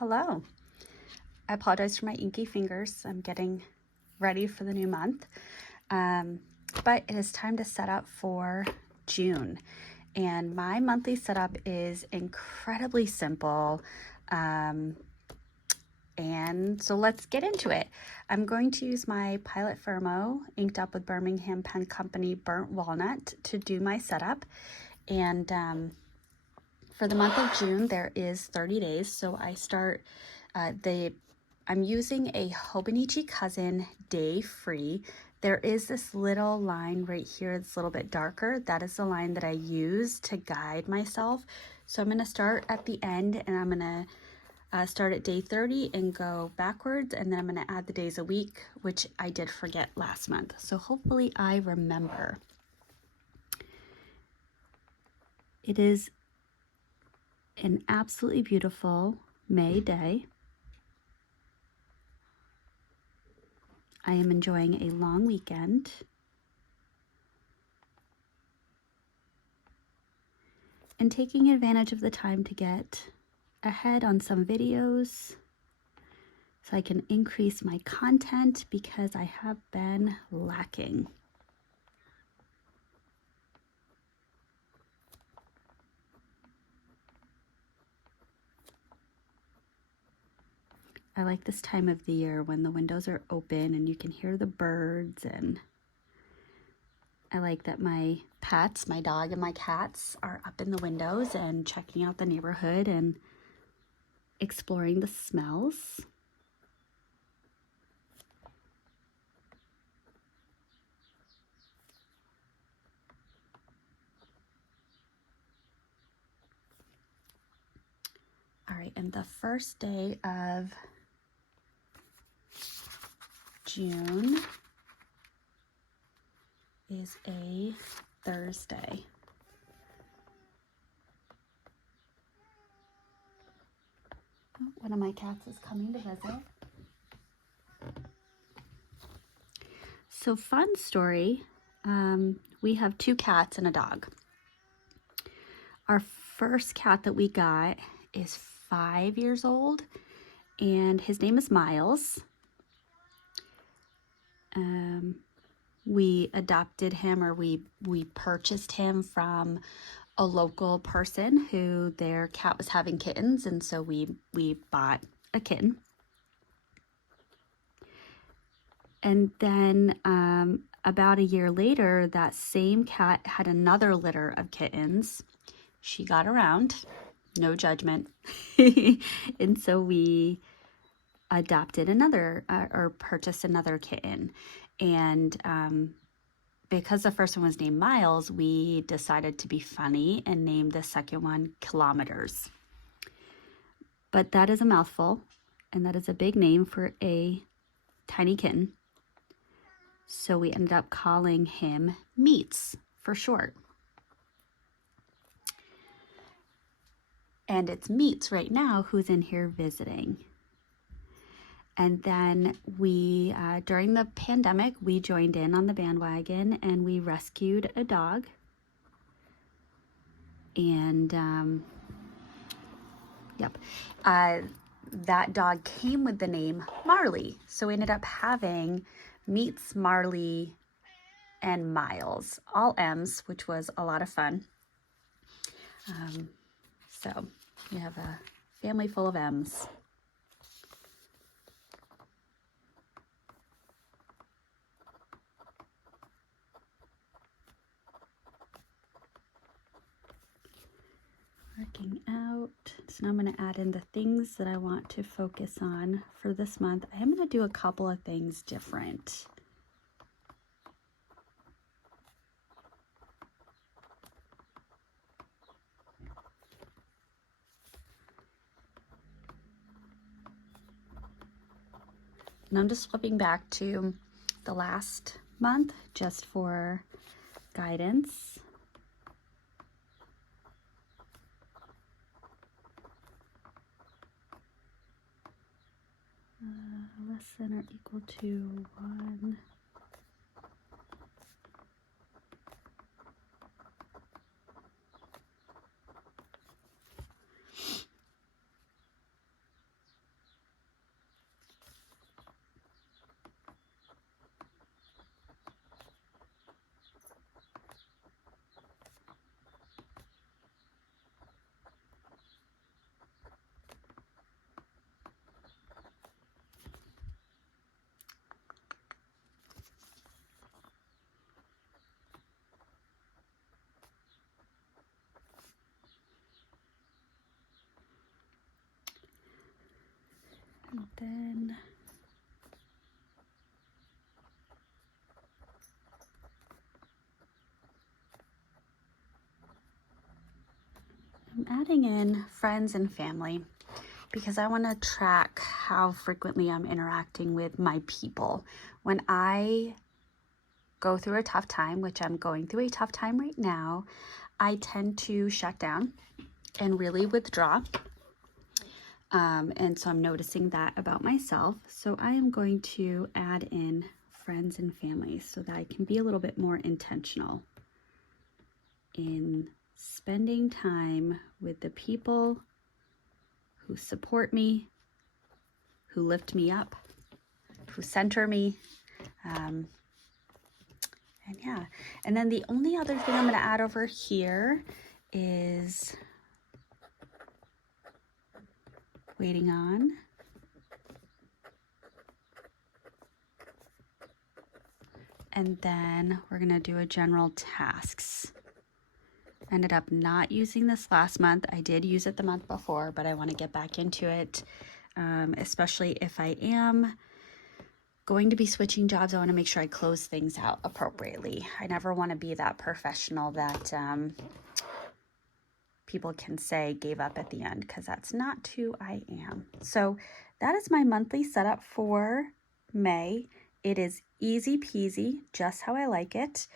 Hello. I apologize for my inky fingers. I'm getting ready for the new month. But it is time to set up for June. And my monthly setup is incredibly simple. And so let's get into it. I'm going to use my Pilot Firmo inked up with Birmingham Pen Company Burnt Walnut to do my setup. And for the month of June, there is 30 days. So I start I'm using a Hobonichi Cousin Day Free. There is this little line right here that's a little bit darker. That is the line that I use to guide myself. So I'm going to start at the end, and I'm going to start at day 30 and go backwards, and then I'm going to add the days a week, which I did forget last month. So hopefully I remember. It is an absolutely beautiful May day. I am enjoying a long weekend. And taking advantage of the time to get ahead on some videos so I can increase my content because I have been lacking. I like this time of the year when the windows are open and you can hear the birds, and I like that my pets, my dog and my cats, are up in the windows and checking out the neighborhood and exploring the smells. All right, and the first day of June is a Thursday. One of my cats is coming to visit. So fun story, we have 2 cats and a dog. Our first cat that we got is 5 years old, and his name is Miles. We adopted him, or we purchased him from a local person who their cat was having kittens, and so we bought a kitten. And then about a year later, that same cat had another litter of kittens. She got around, no judgment. And so we adopted another or purchased another kitten. And because the first one was named Miles, we decided to be funny and named the second one Kilometers. But that is a mouthful, and that is a big name for a tiny kitten. So we ended up calling him Meats for short. And it's Meats right now who's in here visiting. And then we, during the pandemic, we joined in on the bandwagon and we rescued a dog. And that dog came with the name Marley. So we ended up having Meats, Marley, and Miles, all M's, which was a lot of fun. So we have a family full of M's. Working out. So now I'm going to add in the things that I want to focus on for this month. I am going to do a couple of things different. And I'm just flipping back to the last month just for guidance. Less than or equal to 1. And then I'm adding in friends and family because I want to track how frequently I'm interacting with my people. When I go through a tough time, which I'm going through a tough time right now, I tend to shut down and really withdraw. And so I'm noticing that about myself. So I am going to add in friends and family so that I can be a little bit more intentional in spending time with the people who support me, who lift me up, who center me. And yeah, and then the only other thing I'm going to add over here is waiting on. And then we're going to do a general tasks. Ended up not using this last month. I did use it the month before, but I want to get back into it, especially if I am going to be switching jobs. I want to make sure I close things out appropriately. I never want to be that professional that people can say gave up at the end, because that's not who I am. So that is my monthly setup for May. It is easy peasy, just how I like it.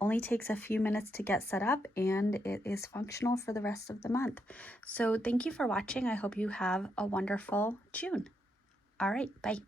Only takes a few minutes to get set up, and it is functional for the rest of the month. So thank you for watching. I hope you have a wonderful June. All right, bye.